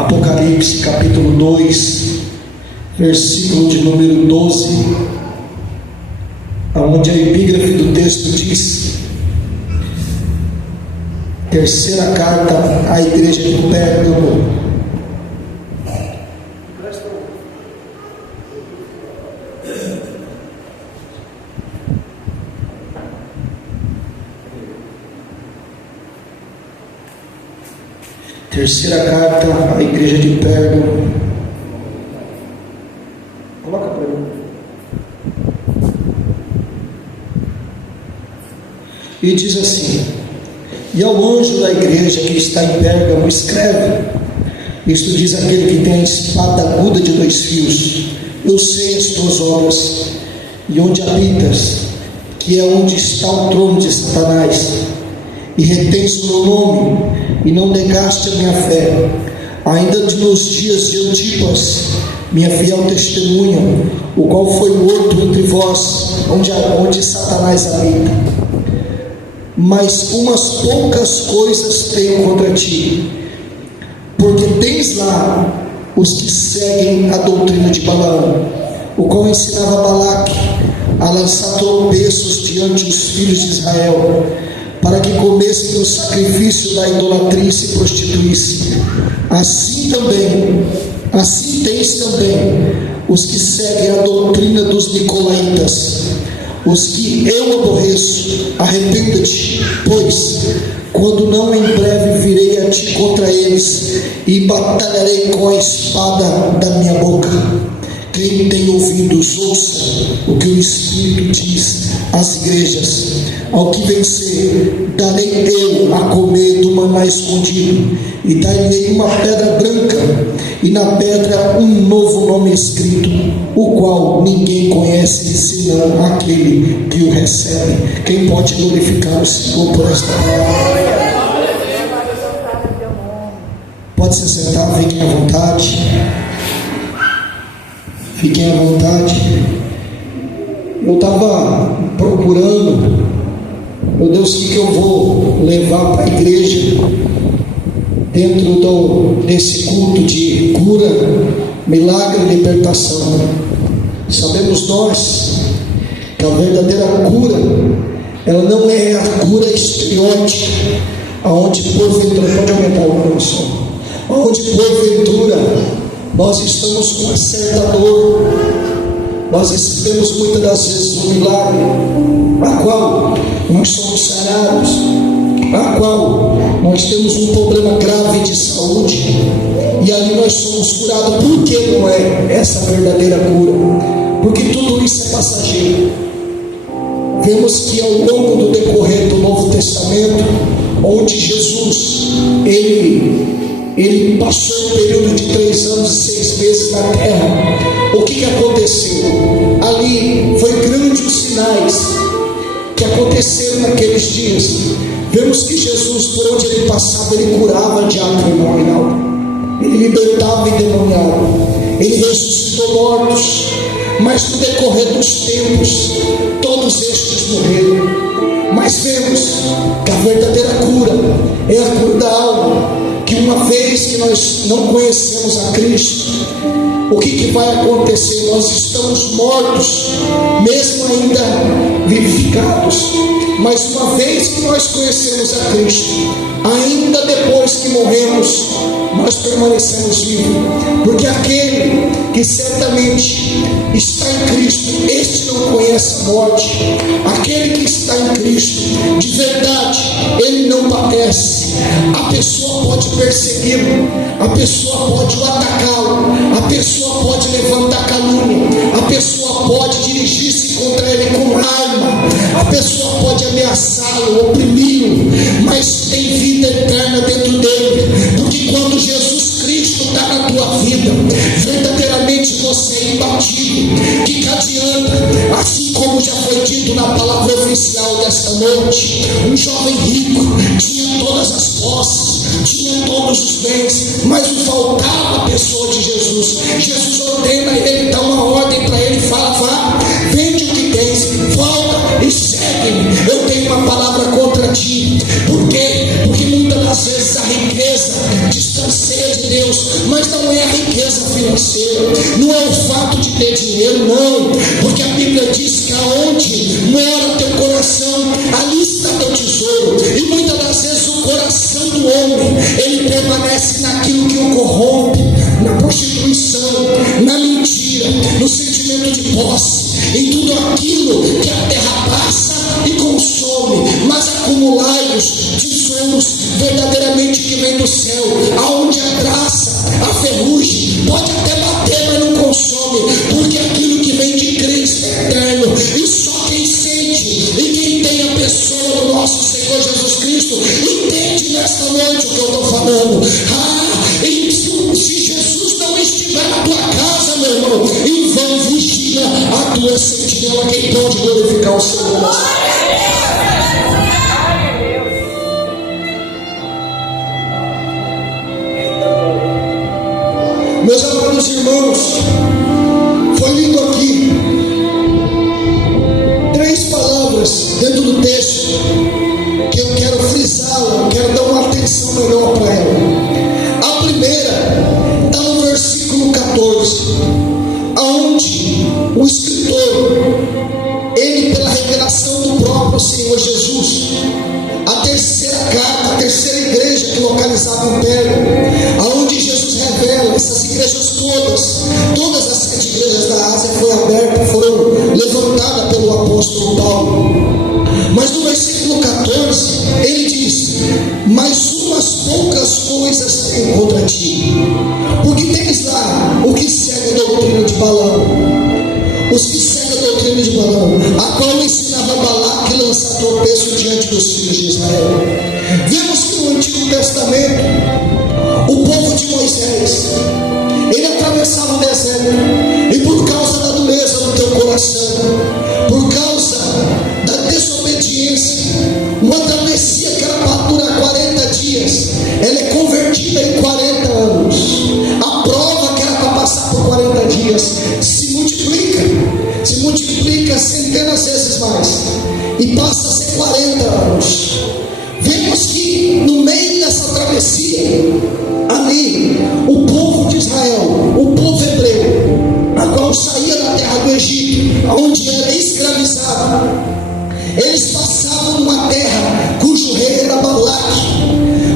Apocalipse capítulo 2, versículo de número 12, onde a epígrafe do texto diz: terceira carta à igreja de Pérgamo. Terceira carta à igreja de Pérgamo. Coloca para mim. E diz assim: e ao anjo da igreja que está em Pérgamo escreve: isto diz aquele que tem a espada aguda de 2 fios. Eu sei as tuas obras, e onde habitas, que é onde está o trono de Satanás, e retens o meu nome, e não negaste a minha fé, ainda nos dias de Antipas, minha fiel testemunha, o qual foi morto entre vós, onde Satanás habita. Mas umas poucas coisas tenho contra ti, porque tens lá os que seguem a doutrina de Balaão, o qual ensinava Balaque a lançar tropeços diante dos filhos de Israel, para que comessem do sacrifício da idolatria e se prostituíssem. Assim tens também os que seguem a doutrina dos nicolaítas, os que eu aborreço. Arrependa-te, pois, quando não em breve virei a ti contra eles, e batalharei com a espada da minha boca. Quem tem ouvidos, ouça o que o Espírito diz às igrejas. Ao que vencer, darei eu a comer do maná escondido, e darei uma pedra branca, e na pedra um novo nome escrito, o qual ninguém conhece senão aquele que o recebe. Quem pode glorificar o Senhor por esta palavra? Pode se sentar, fiquem à vontade. Fiquem à vontade. Eu estava procurando, meu Deus, o que eu vou levar para a igreja dentro desse culto de cura, milagre e libertação. Sabemos nós que a verdadeira cura, ela não é a cura estereótica, aonde porventura, pode aumentar o meu som, aonde porventura nós estamos com uma certa dor, nós recebemos muitas das vezes um milagre, a qual nós somos sarados, a qual nós temos um problema grave de saúde, e ali nós somos curados. Por que não é essa verdadeira cura? Porque tudo isso é passageiro. Vemos que ao longo do decorrer do Novo Testamento, onde Jesus, ele passou um período de 3 anos e 6 meses na terra, o que aconteceu? Ali foi grandes os sinais que aconteceram naqueles dias. Vemos que Jesus, por onde ele passava, ele curava diabo endemoniado, ele libertava endemoniado, ele ressuscitou mortos. Mas no decorrer dos tempos, todos estes morreram. Mas vemos que a verdadeira cura é a cura da alma, que uma vez que nós não conhecemos a Cristo, o que vai acontecer? Nós estamos mortos, mesmo ainda vivificados. Mas uma vez que nós conhecemos a Cristo, ainda depois que morremos, nós permanecemos vivos, porque aquele que certamente está em Cristo, este não conhece a morte. Aquele que está em Cristo, de verdade, ele não padece. A pessoa pode persegui-lo, a pessoa pode o atacá-lo, a pessoa pode levantar calúnia, a pessoa pode dirigir-se contra ele com arma, a pessoa pode ameaçá-lo, oprimi-lo, mas tem vida eterna dentro dele, porque quando Jesus Cristo está na tua vida, verdadeiramente você é imbatível. Que adianta, assim como já foi dito na palavra oficial desta noite, um jovem rico tinha todas as posses, tinha todos os bens, mas o faltava a pessoa de Jesus. Jesus ordena ele, dá uma ordem para ele, fala: vá, vende o que tens, volta e segue-me. Eu tenho uma palavra contra ti. Por quê? Porque muitas das vezes a riqueza distancia de Deus, mas não é a riqueza financeira, não é o fato de ter dinheiro, não, porque a Bíblia diz que aonde mora teu coração, ali está teu tesouro. E muitas das vezes o coração do homem, ele permanece naquilo que o corrompe, na prostituição, na mentira, no sentimento de posse, em tudo aquilo que a terra passa e consome. Mas acumulai-vos tesouros verdadeiramente que vem do céu, aonde a graça, a ferrugem pode até bater, mas não consome, porque aquilo que vem de Cristo é eterno. E só quem sente e quem tem a pessoa do nosso Senhor Jesus Cristo entende nesta noite o que eu estou falando. E se Jesus não estiver na tua casa, meu irmão, em vão vigia a tua sentinela. Quem pode glorificar o Senhor? Meus amados irmãos, foi lido aqui 3 palavras dentro do texto que eu quero frisá-la, eu quero dar uma atenção melhor para ela. A primeira está no versículo 14, aonde o escritor, ele, pela revelação do próprio Senhor Jesus, a terceira carta, a terceira igreja que localizava em Pérgamo, aonde Jesus revela essas igrejas todas as 7 igrejas da Ásia foram levantadas pelo apóstolo Paulo. Mas no versículo 14 ele diz: mas umas poucas coisas tenho contra ti, porque tens lá o que segue a doutrina de Balaão, os que seguem a doutrina de Balaão, a qual ensinava Balaque a lançar tropeço diante dos filhos de Israel. Vemos que no Antigo Testamento o povo de Moisés, ele atravessava o deserto, e por causa da dureza do teu coração, por causa da desobediência, uma travessia que era para durar 40 dias, ela é convertida em 40 anos. A prova que era para passar por 40 dias se multiplica centenas de vezes mais, e passa a ser 40 anos. Vemos que no meio dessa travessia, ali, o povo de Israel, o povo hebreu, a qual saía da terra do Egito, onde era escravizado, eles passavam numa terra cujo rei era Balaque.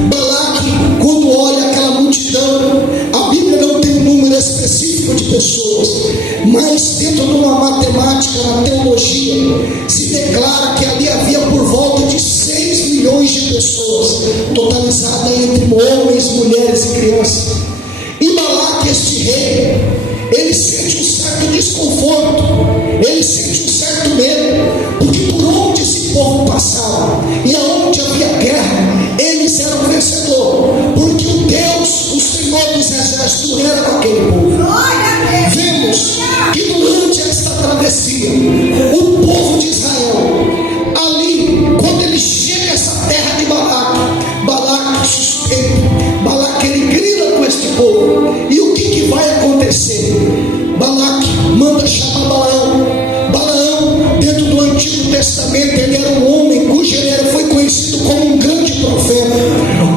Balaque, quando olha aquela multidão, a Bíblia não tem um número específico de pessoas, mas dentro de uma matemática, na teologia, se declara que ali havia por volta de 6 milhões de pessoas, totalizada entre homens, mulheres e crianças. E Balaque, este rei, ele sente um certo desconforto, ele sente um certo medo, porque por onde esse povo passava e aonde havia guerra, eles eram vencedores, porque o Deus, o Senhor dos exércitos, era com aquele povo. Vemos que durante esta travessia, o povo de Israel, ali, quando ele chega a essa terra de Balaque suspeita, Balaque, ele grita com este povo. E o que vai acontecer? Balaque manda chamar Balaão. Balaão, dentro do Antigo Testamento, ele era um homem cujo ele foi conhecido como um grande profeta.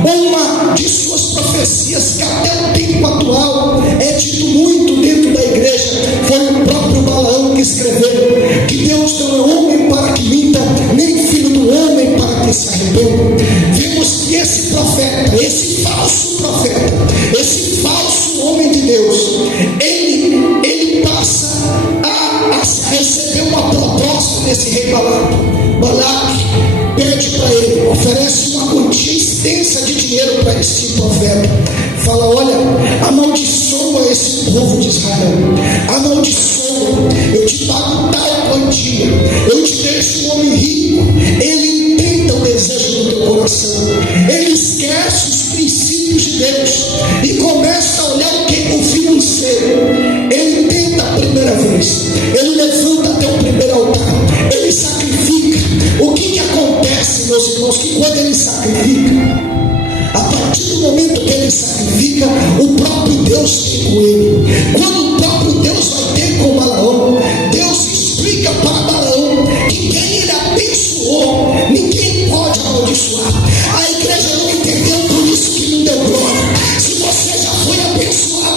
Uma de suas profecias, que até o tempo atual é dito muito dentro da igreja, foi o próprio Balaão que escreveu que Deus não é homem para que minta, nem filho do homem para que se arrependa. Vemos que esse profeta, esse falso profeta, esse falso homem de Deus, ele passa a receber uma proposta desse rei Balaque. Balaque pede para ele, oferece uma quantia extensa de dinheiro para esse profeta. Fala: olha, amaldiçoa esse povo de Israel, amaldiçoa, eu te pago tal quantia, eu te deixo um homem rico. Ele entenda o desejo do teu coração, ele esquece os princípios de Deus e começa a olhar o financeiro. Ele tenta a primeira vez, ele levanta até o primeiro altar, ele sacrifica. O que acontece, meus irmãos, que quando ele sacrifica, a partir do momento que ele sacrifica, o próprio Deus tem com ele. Quando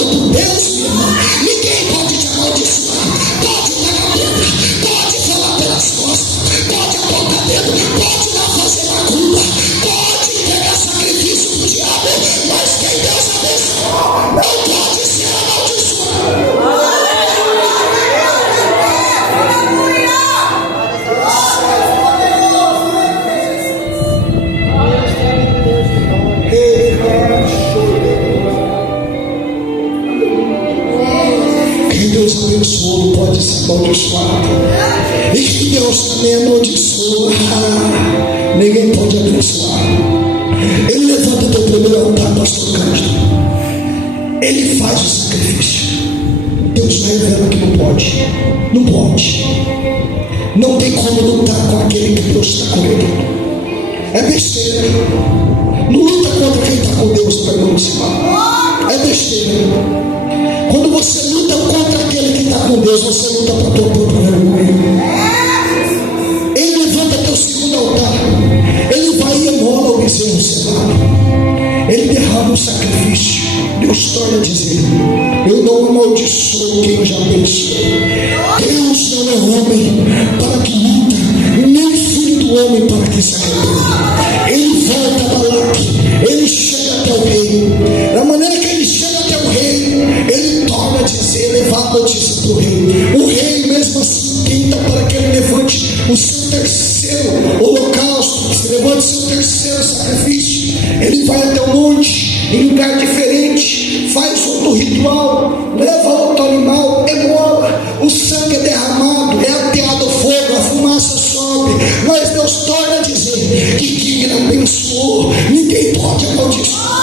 abençoado por Deus, meu irmão, ninguém pode te amaldiçoar. Pode pagar pedra, pode falar pelas costas, pode apontar dedo, pode lá fazer macumba, pode pegar sacrifício pro diabo, mas quem Deus abençoa não pode ser amaldiçoado. Abençoou, não pode ser amaldiçoado. E que Deus também amaldiçoa, ninguém pode abençoar. Ele levanta teu primeiro altar, pastor Cândido. Ele faz o sacrifício. Deus revela que não pode. Não pode. Não tem como lutar com aquele que Deus está com ele. É besteira. Não luta contra quem está com Deus, para não se falar. É besteira. Quando você luta contra aquele que está com Deus, você luta para a tua própria vergonha. Ele levanta teu segundo altar. Ele vai e emola o bezerro cevado. Ele derrama o sacrifício. Deus torna a dizer: eu não amaldiçoo quem já abençoou. Deus não é homem para que luta, nem filho do homem para que se arrependa. Ele volta a Balaque. Ele chega até o rei. Da maneira que ele chega até o rei, ele torna a dizer, levar a notícia para o rei. O rei mesmo assim tenta para que ele levante o seu terceiro holocausto, se levante o seu terceiro sacrifício. Ele vai até o monte, em lugar diferente, faz outro ritual, leva outro animal, emola, o sangue é derramado, é ateado fogo, a fumaça sobe, mas Deus torna a dizer que quem ele abençoou, ninguém pode amaldiçoar.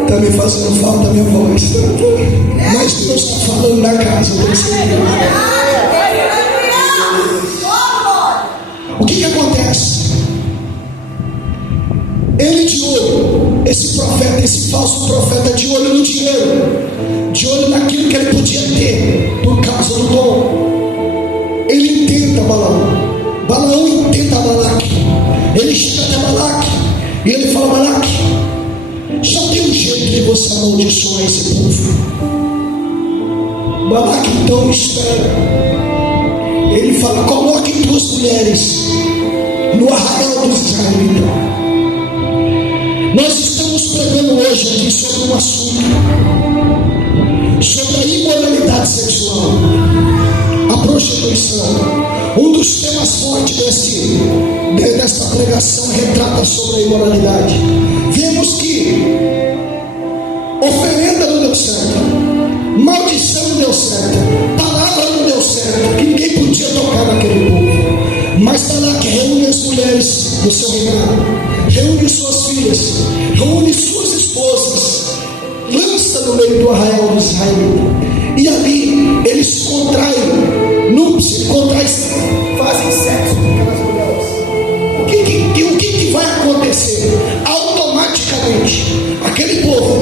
Está me fazendo falta a minha voz, mas Deus está falando na casa. O que acontece? Ele de olho, esse profeta, esse falso profeta, de olho no dinheiro, de olho naquilo que ele podia ter por causa do dom. Ele intenta Balaão. Balaão intenta Balaque. Ele chega até Balaque e ele fala: Balaque, só tem um jeito de você amaldiçoar esse povo. Balaque então espera. Ele fala: coloque 2 mulheres no arraial dos israelitas. Nós estamos pregando hoje aqui sobre um assunto, sobre a imoralidade sexual, a prostituição. Um dos temas fortes desta pregação retrata sobre a imoralidade. Vemos que oferenda não deu certo, maldição não deu certo, palavra não deu certo, que ninguém podia tocar naquele povo. Mas Balaque reúne as mulheres do seu reinado, reúne suas filhas, reúne suas esposas, lança no meio do arraial dos israelitas, e ali eles contraem núpcias, fazem sexo com aquelas mulheres. O que vai acontecer? Automaticamente, aquele povo,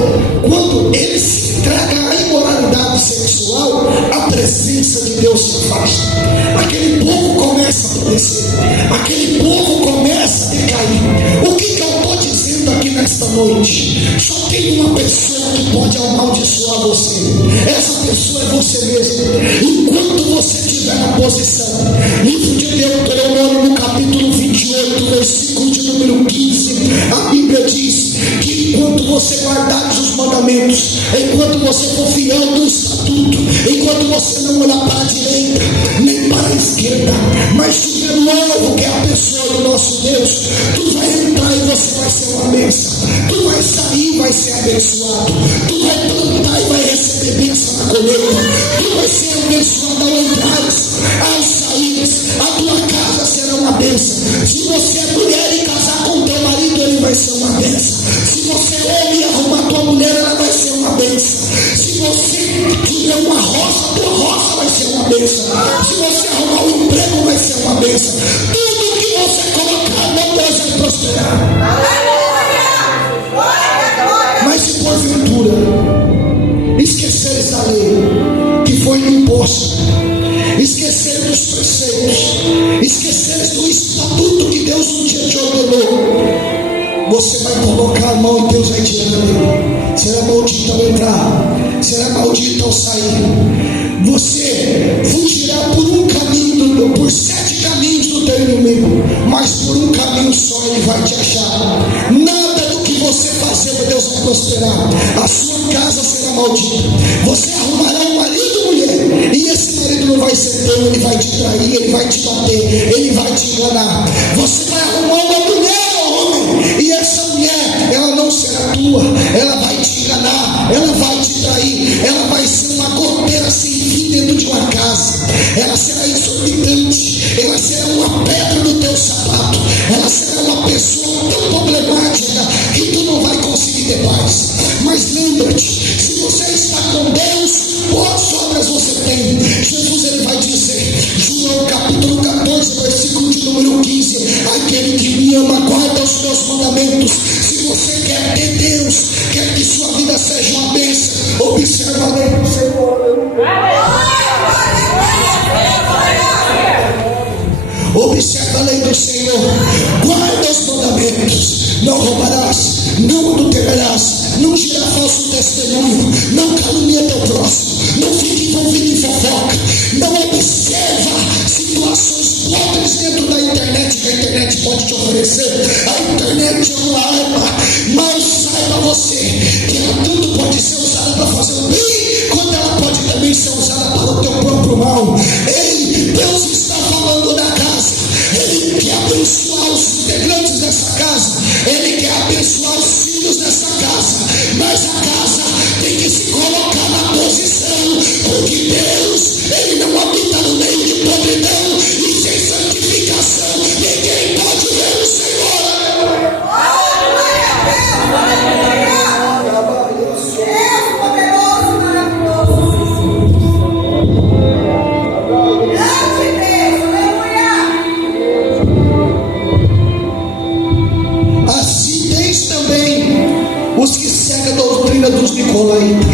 quando ele se entrega à imoralidade sexual, a presença de Deus se afasta. Aquele povo começa a padecer, aquele povo começa a decair. O que eu estou dizendo aqui nesta noite? Só tem uma pessoa que pode amaldiçoar você. Essa pessoa é você mesmo. Enquanto você estiver na posição, livro de Deuteronômio, no capítulo 28, versículo de número 15, a Bíblia diz que enquanto você guardares os mandamentos, enquanto você for fiel no estatuto, enquanto você não olhar para a direita nem para a esquerda, mas subir no alvo, que é a pessoa do nosso Deus, tu vai entrar e você vai ser uma bênção. Tu vai sair e vai ser abençoado. Tu vai plantar e vai receber bênção na colheita. Tu vai ser abençoado ao entrares, ao saíres. A tua casa será uma bênção. Se você é mulher e casar com teu marido, ele vai ser uma bênção. Se você é homem e arrumar tua mulher, ela vai ser uma bênção. Se você tiver uma roça, tua roça vai ser uma bênção. Se você arrumar um emprego, vai ser uma bênção. Tudo que você colocar, meu Deus, vai prosperar. Mas se porventura esqueceres da lei que foi imposta, esqueceres dos preceitos, esqueceres do estatuto que Deus um dia te ordenou, você vai colocar a mão e Deus vai tirar dele. Será maldito ao entrar, será maldito ao sair. Você fugirá por um caminho, por 7 caminhos do teu inimigo, mas por um caminho só ele vai te achar. Nada do que você fazer, Deus vai prosperar. A sua casa será maldita. Você arrumará um marido e mulher, e esse marido não vai ser teu, ele vai te trair, ele vai te bater, ele vai te enganar. Você vai arrumar uma mulher, homem, e essa mulher, ela não será tua, ela vai te enganar, ela vai te trair, ela vai ser uma goteira sem fim dentro de uma casa, ela será exorbitante, ela será uma pedra no teu sapato, ela será uma pessoa tão problemática que tu não vai conseguir ter paz. Mas lembra-te, se você está com Deus, boas obras você tem. Jesus ele vai dizer, João capítulo 14, versículo de número 15, aquele que me ama guarda os meus mandamentos. Se você quer ter Deus, quer que sua vida seja uma bênção, observa a lei do Senhor. Observa a lei do Senhor, guarda os mandamentos, não roubarás, não adulterarás, não girar falso testemunho, não calunia teu próximo, não fique envolvido em fofoca, não observa situações podres dentro da internet que a internet pode te oferecer. A internet é uma arma, mas saiba você que ela tanto pode ser usada para fazer o bem, quanto ela pode também ser usada para o teu próprio mal. Ei, Deus está falando da casa, Ele quer abençoar os integrantes dessa casa, Ele quer abençoar os filhos dessa casa, mas a casa tem que se colocar na posição, porque Deus, Ele não habita no meio de podridão, e sem santificação ninguém pode ver o Senhor. Assim tens também os que seguem a doutrina dos nicolaítas.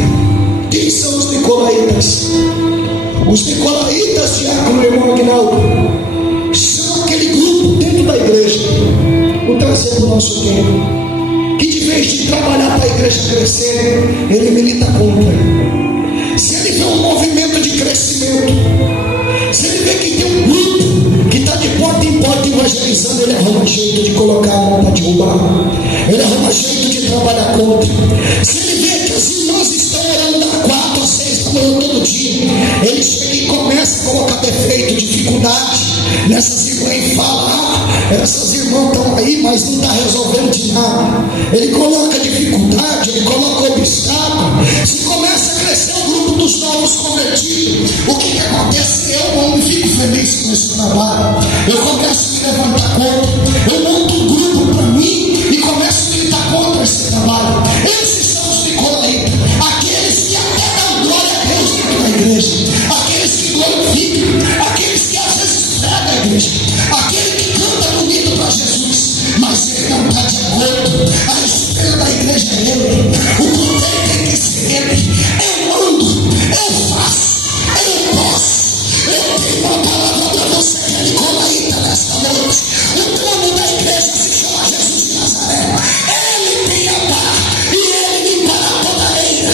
Quem são os nicolaítas? Os nicolaítas, diácono irmão Aguinaldo, são aquele grupo dentro da igreja, vou trazer para o nosso tempo, que de vez de trabalhar para a igreja crescer, ele milita contra. Se ele vê um movimento de crescimento, se ele vê que tem um grupo que está de porta em porta evangelizando, ele arruma jeito de colocar a mão para derrubar, ele arruma jeito de trabalhar contra. Se ele vê que as irmãs estão orando da 4 a 6 da manhã todo dia, ele chega e começa a colocar defeito, dificuldade nessas irmãs e fala, essas irmãs estão aí, mas não está resolvendo de nada. Ele coloca dificuldade, ele coloca obstáculo. Se começa a crescer o grupo dos novos convertidos, o que acontece? Eu não fico feliz com esse trabalho, eu começo a me levantar contra, eu monto um grupo para mim e começo a militar contra esse trabalho. Esses são os nicolaítas, aqueles que até dão glória a Deus dentro da igreja, aqueles que glorificam, aqueles que às vezes pregam a igreja, aquele que canta bonito para Jesus, mas ele não está de acordo. A estrela da igreja é ele, o poder tem que ser ele. Eu ando, eu faço, eu posso, eu tenho uma palavra para você que é nicolaíta nesta noite. O trono da igreja se chama Jesus de Nazaré. Ele tem a pá e ele limpará toda a areia.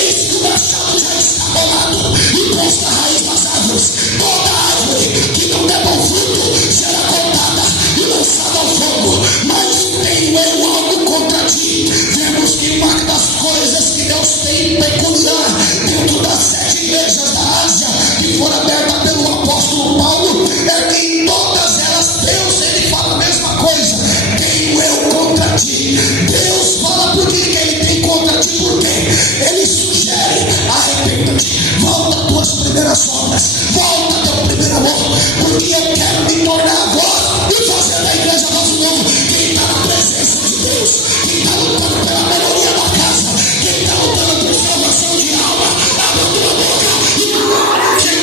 Eis que o machado já está bolado e posta a raiz nas árvores. Toda árvore que não der bom fruto será cortada e lançada ao fogo. Mas tenho eu algo contra ti. Vemos que uma das coisas que Deus tem peculiar dentro das 7 igrejas da Ásia que foram abertas pelo apóstolo Paulo é que em todas elas Deus ele fala a mesma coisa. Tenho eu contra ti. Deus fala por que ele tem contra ti, porque ele sugere: arrependa-te, volta às tuas primeiras obras, volta ao teu primeiro amor, porque eu quero me tornar a voz e fazer da igreja voz novo. Quem está na presença de Deus, quem está lutando pela melhoria da casa, quem está lutando por salvação de alma, abre a tua boca e Glória a Deus.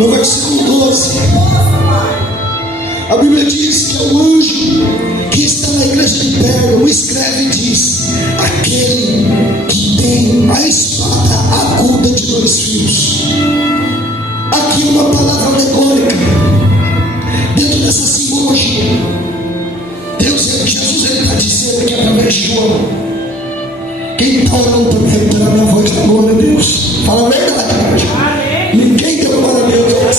No versículo 12, a Bíblia diz que é o anjo que está na igreja de Pérgamo escreve e diz: aquele que tem a espada aguda de 2 fios. Aqui uma palavra alegórica dentro dessa simbologia. Jesus está dizendo que através de João, quem está orando para mim, pela minha voz, está glória a Deus. Fala a verdade. Ninguém deu glória a Deus.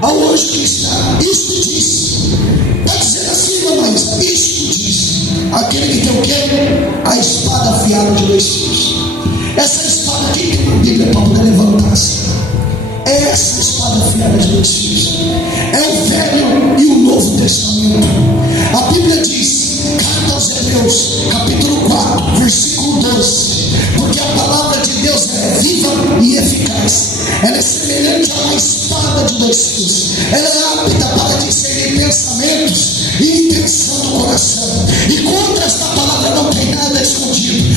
Ao anjo que está, isto diz. Está dizendo assim, mas isto diz. Aquele que tem o quê? A espada afiada de 2 fios. Essa espada aqui tem uma Bíblia para poder levantar-se. É essa espada afiada de 2 fios. É o Velho e o Novo Testamento. A Bíblia diz, carta aos Hebreus, capítulo 4, versículo 12: porque a palavra de Deus é viva e eficaz. Ela é semelhante a uma espada de 2 fios. Ela é apta para discernir pensamentos e intenção do coração. E contra esta palavra não tem nada escondido.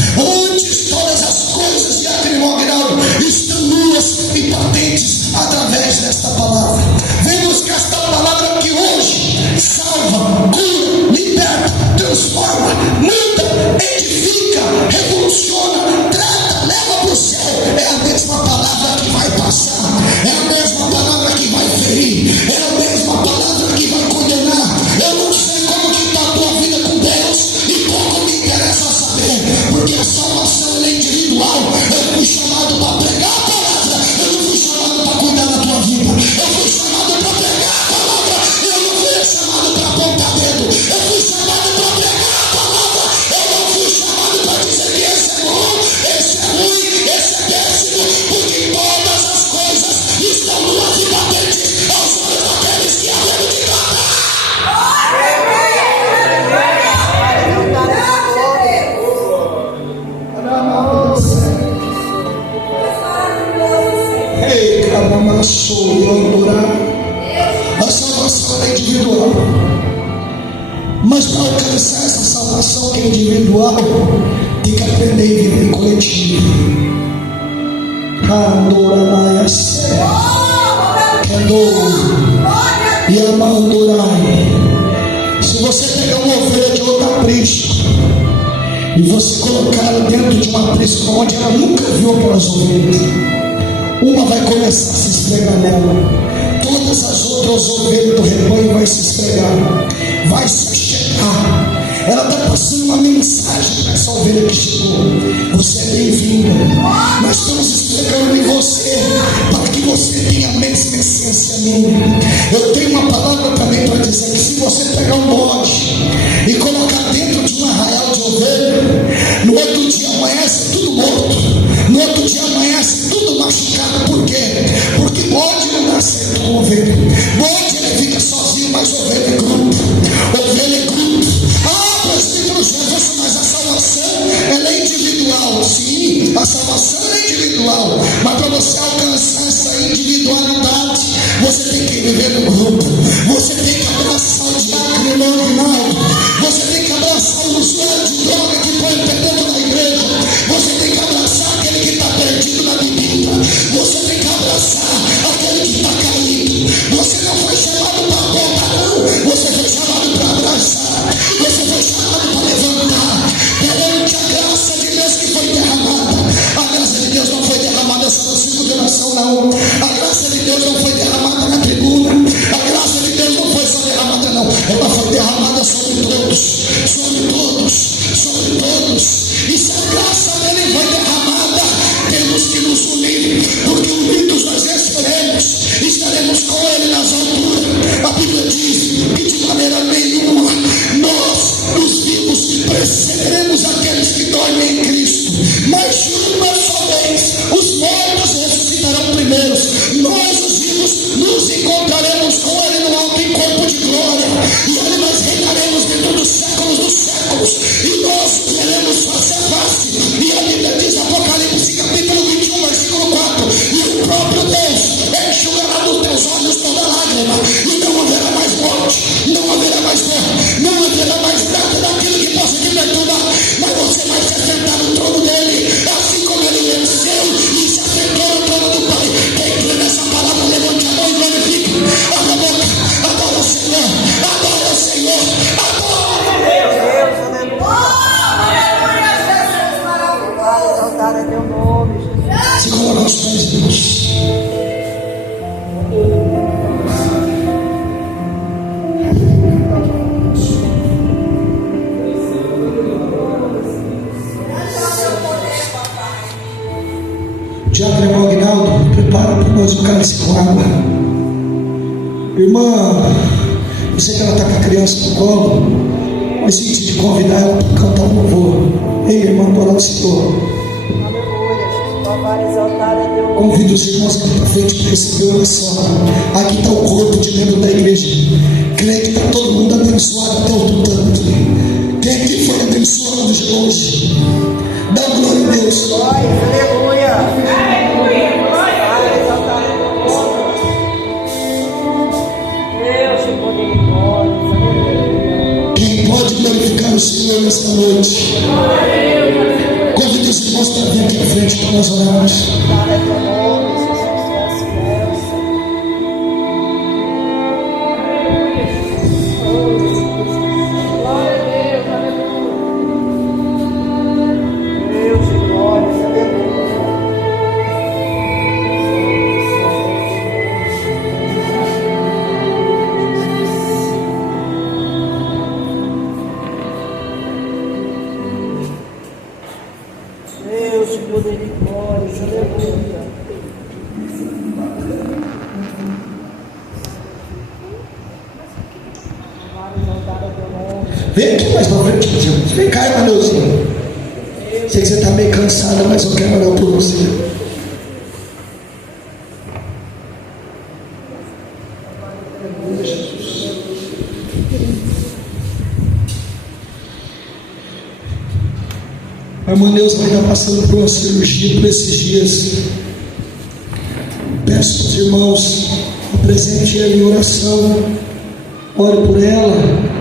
Antes, todas as coisas de Adrimogral estão nuas e patentes através desta palavra. Vemos que esta palavra que hoje salva, cura, liberta, transforma, muda, edifica, revoluciona, trata, leva para o céu. É a mesma palavra que vai passar, é a mesma palavra que vai ferir, é a mesma palavra que vai condenar. Eu não sei como que está a tua vida com Deus e pouco me interessa saber, porque a salvação é individual. Eu fui chamado para pregar a palavra, eu não fui chamado para cuidar da tua vida. Eu fui chamado para pregar a palavra, eu não fui chamado para apontar dedo. Eu fui chamado para pregar a palavra, eu não fui chamado para dizer que esse é bom, esse é ruim, esse é péssimo, porque todas as coisas estão nuas e patentes aos olhos daqueles que haveram de tratar. Ei, Cabamassou e Andorá. A salvação é individual, mas para alcançar essa salvação que é individual, tem que aprender a viver em coletivo. Andorá, e Amandorai. Se você pegar uma ovelha de outro aprisco e você colocar ela dentro de um aprisco onde ela nunca viu aquelas ovelhas, uma vai começar a se esfregar nela, todas as outras ovelhas do rebanho vai se esfregar, vai se achegar. Ela está passando uma mensagem para essa ovelha que chegou: você é bem-vinda, nós estamos esfregando em você para que você tenha a mesma essência minha. Eu tenho uma palavra também para dizer que se você pegar um bode e colocar dentro de um arraial de ovelha, no outro dia amanhece tudo morto, no outro dia amanhece tudo machucado. Por quê? Porque bode não dá certo com ovelha. Bode ele fica sozinho, mas ovelha é grupo. Ovelha é grupo. Presbítero Jesus, mas a salvação ela é individual. Sim, a salvação é individual, mas para você alcançar essa individualidade, você tem que viver no grupo. Você tem que abraçar o diácono e o novinado. Você tem que abraçar o usuário de droga que põe o pé dentro da igreja. Você tem que abraçar aquele que está perdido na bebida. Você tem que abraçar aquele que está caído. Você não foi chamado para apontar, não. Você foi chamado para abraçar. Você foi chamado para levantar perante a graça de Deus que foi derramada. A graça de Deus não foi derramada só no círculo de oração, não. A graça de Deus não foi derramada na tribuna. A graça de Deus não foi só derramada, não. Ela foi derramada sobre todos, sobre todos, sobre todos. E se a graça dele foi derramada, temos que nos unir, porque unidos nós estaremos com ele nas alturas. A Bíblia diz que de maneira nenhuma nós, os vivos, precederemos aqueles que dormem em Cristo, mas de uma só vez os mortos ressuscitarão primeiros. Nós, os vivos, nos encontraremos com ele no alto em corpo de glória, e ali nós reinaremos dentro dos séculos, e nós veremos face a face. E a Bíblia diz, Apocalipse capítulo 21, versículo 4: e o próprio Deus enxugará dos teus olhos toda lágrima, e não haverá mais morte, aos pés de Deus. Diácono irmão Aguinaldo, prepara para nós um cálice com água. Irmã, eu sei que ela está com a criança no colo, mas antes de convidar ela para cantar um louvor. Ei, irmã, adora o Senhor. Convido os irmãos aqui para frente para receber oração. Aqui está o corpo de membro da igreja. Creio que está todo mundo abençoado até o tanto. Quem aqui foi abençoado de hoje? Dá glória a Deus. Aleluia. Quem pode glorificar o Senhor nesta noite? Convido os irmãos para vir aqui à frente para nós orarmos. Vem aqui mais para frente, Jesus. Vem cá, irmãozinho. Sei que você está meio cansada, mas eu quero orar por você. A irmã Neuza vai estar passando por uma cirurgia por esses dias. Peço para os irmãos, apresente ela em oração. Ore por ela.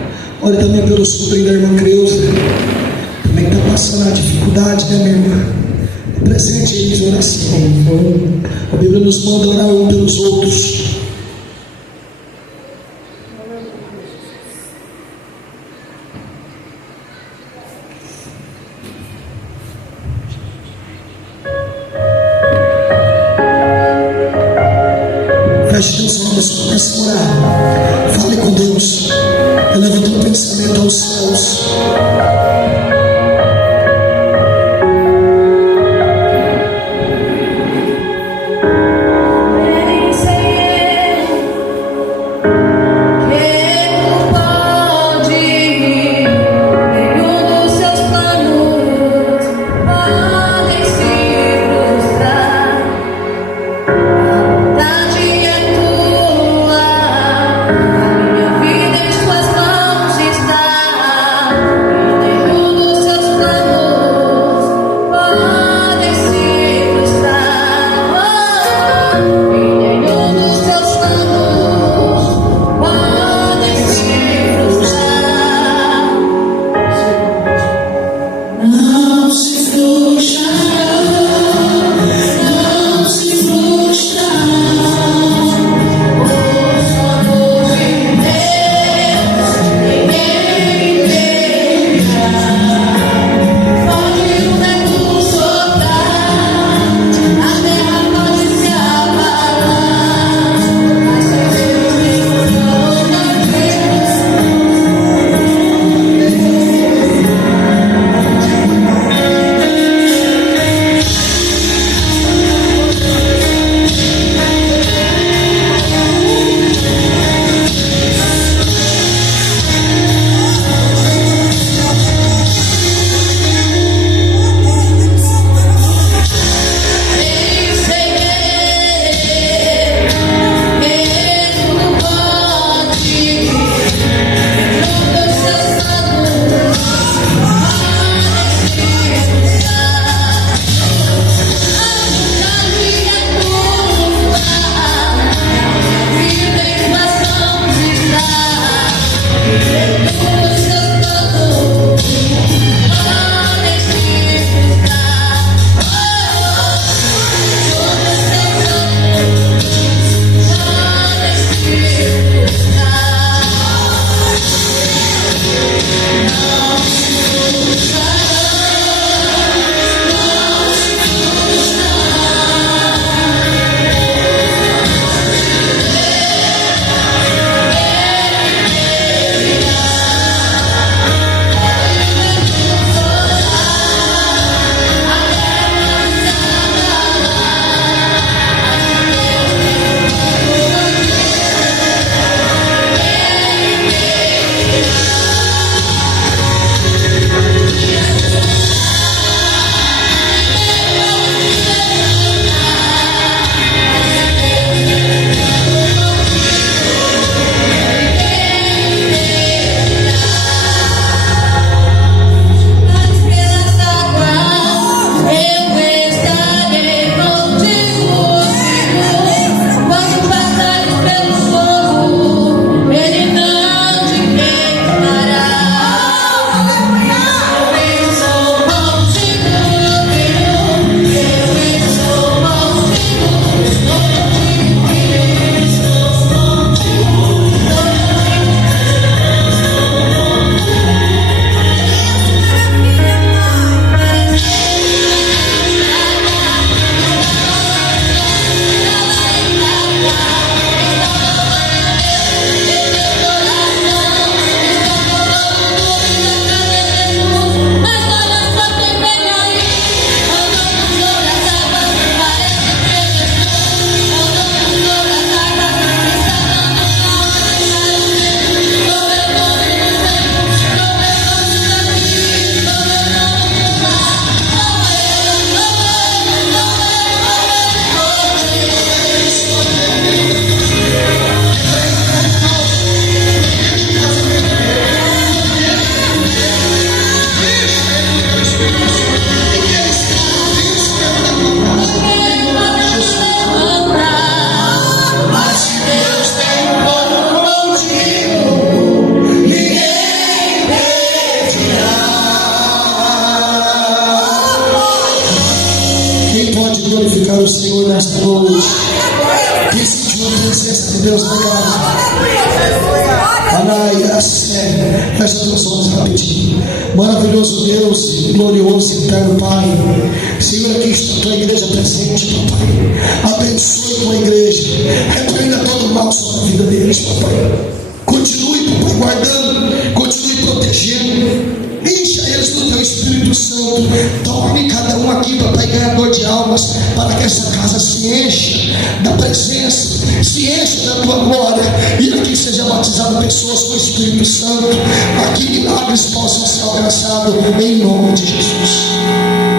Ore também pelo sobrinho da irmã Creuza, também está passando a dificuldade, né, minha irmã? Presente eles em oração. A Bíblia nos manda orar um pelos outros. Feche teus olhos, comece a orar. Fale com Deus. Eleva teu pensamento aos céus. Minha vida em tuas mãos está. nesta noite. Quem sentiu a presença de Deus na casa? Anaia, sério, fecha teus olhos rapidinho. Maravilhoso Deus, glorioso e eterno Pai, Senhor, aqui está a tua igreja presente, papai. Abençoe a tua igreja, repreenda todo o mal sobre a vida deles, papai. Continue, papai, guardando, continue protegendo. Encha eles do teu Espírito Santo. Torne cada um aqui, papai, ganhador de almas, para que essa casa se encha da presença, se encha da tua glória, e aqui seja batizado pessoas com o Espírito Santo. Aqui milagres possam ser alcançados em nome de Jesus.